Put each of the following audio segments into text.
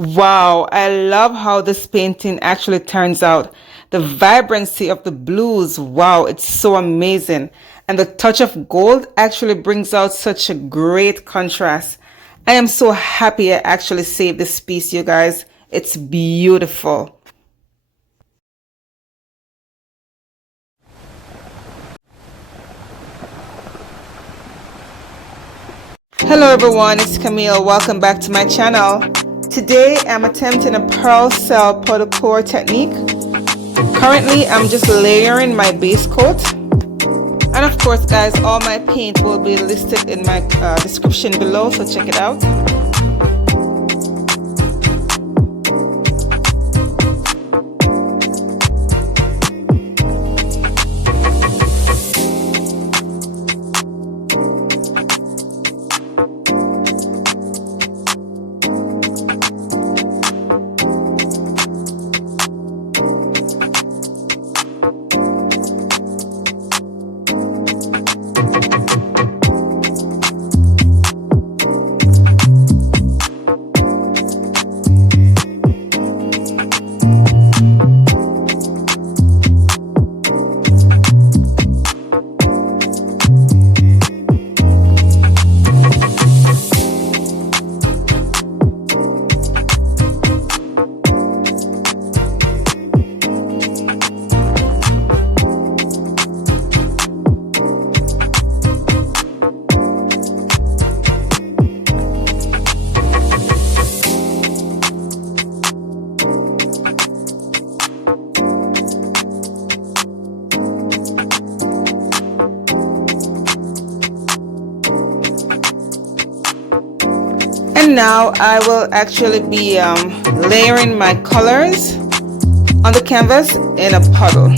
Wow, I love how this painting actually turns out. The vibrancy of the blues, wow, it's so amazing. And the touch of gold actually brings out such a great contrast. I am so happy I actually saved this piece, you guys. It's beautiful. Hello everyone, it's Camille. Welcome back to my channel. Today I'm attempting a pearl cell puddle pour technique. Currently I'm just layering my base coat. And of course guys, all my paint will be listed in my description below, so check it out. And now I will actually be layering my colors on the canvas in a puddle.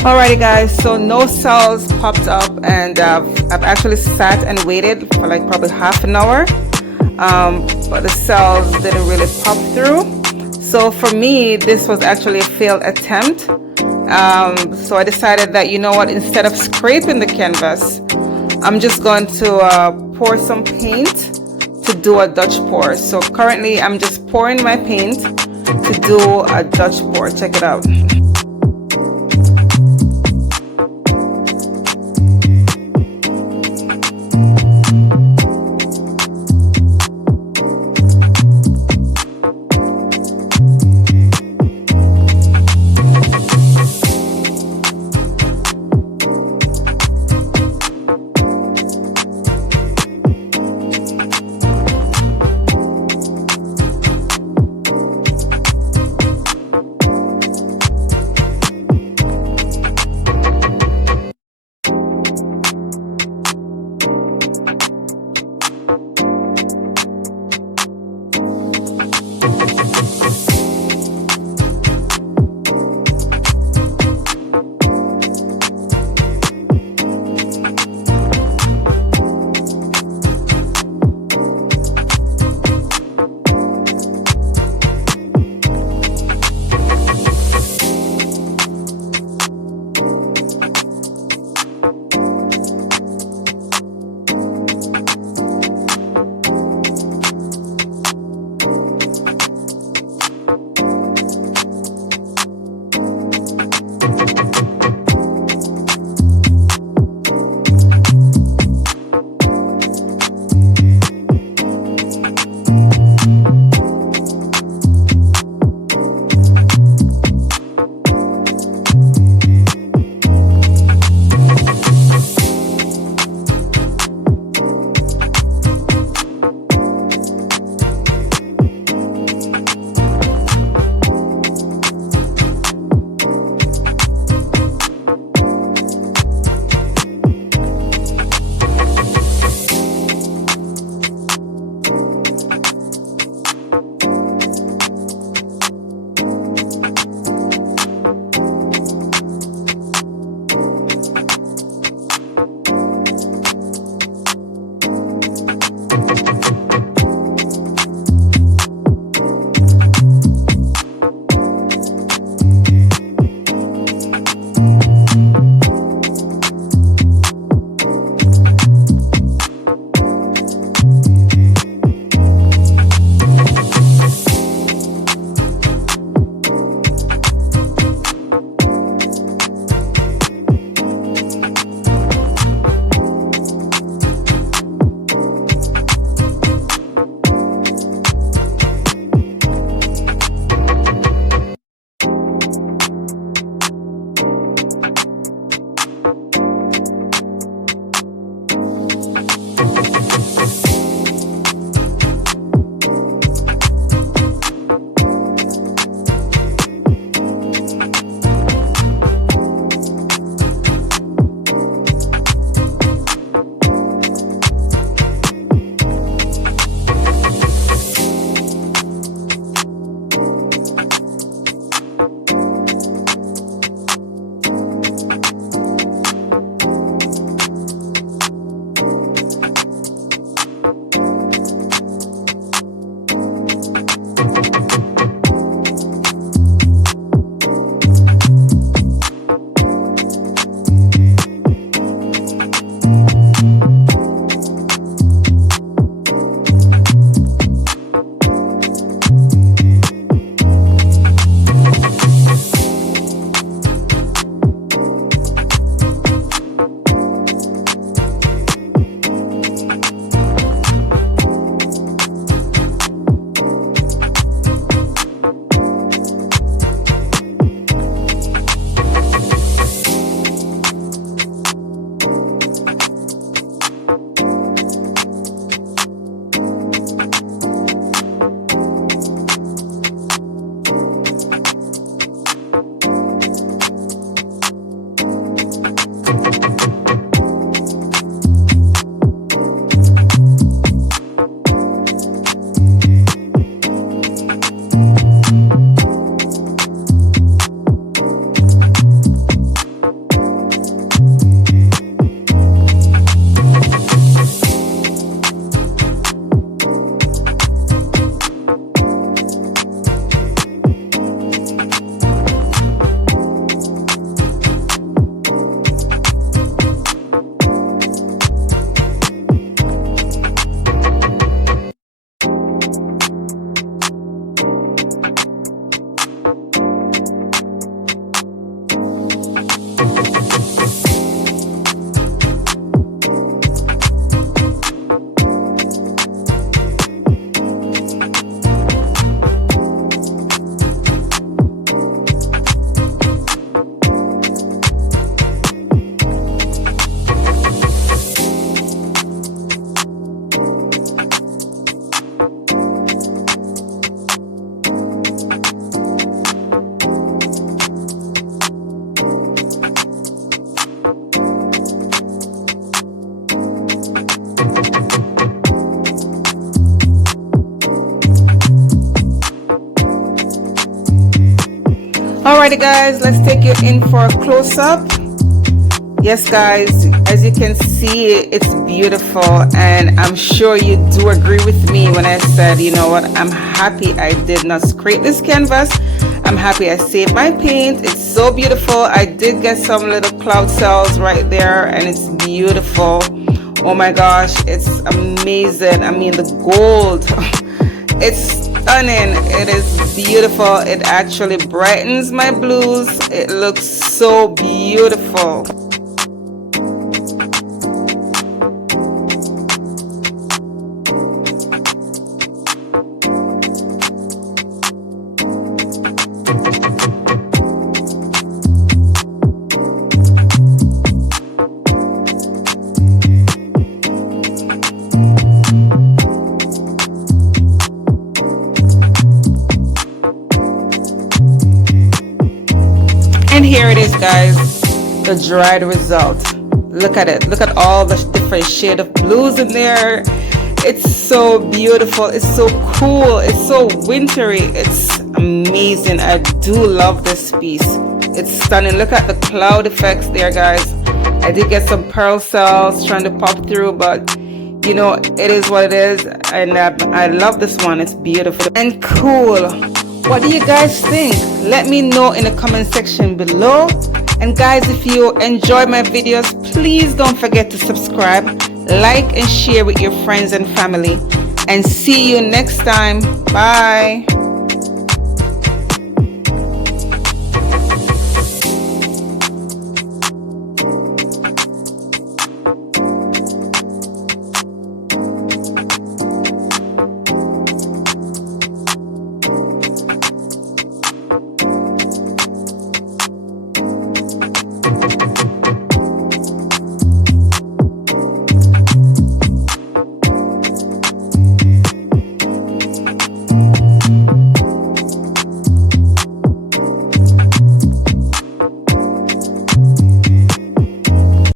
Alrighty guys, so no cells popped up, and I've actually sat and waited for like probably half an hour, but the cells didn't really pop through. So for me, this was actually a failed attempt. So I decided that, you know what, instead of scraping the canvas, I'm just going to pour some paint to do a Dutch pour. So currently I'm just pouring my paint to do a Dutch pour. Check it out. Alrighty guys, let's take you in for a close-up. Yes guys, as you can see, it's beautiful, and I'm sure you do agree with me when I said, you know what, I'm happy I did not scrape this canvas. I'm happy I saved my paint. It's so beautiful. I did get some little cloud cells right there, and it's beautiful. Oh my gosh, it's amazing. I mean, the gold, it's stunning. It is beautiful. It actually brightens my blues. It looks so beautiful. And here it is guys, the dried result. Look at it. Look at all the different shade of blues in there. It's so beautiful. It's so cool. It's so wintry. It's amazing. I do love this piece. It's stunning. Look at the cloud effects there guys. I did get some pearl cells trying to pop through, but you know, it is what it is, and I love this one. It's beautiful and cool. What do you guys think? Let me know in the comment section below. And guys, if you enjoy my videos, please don't forget to subscribe, like, and share with your friends and family. And see you next time. Bye.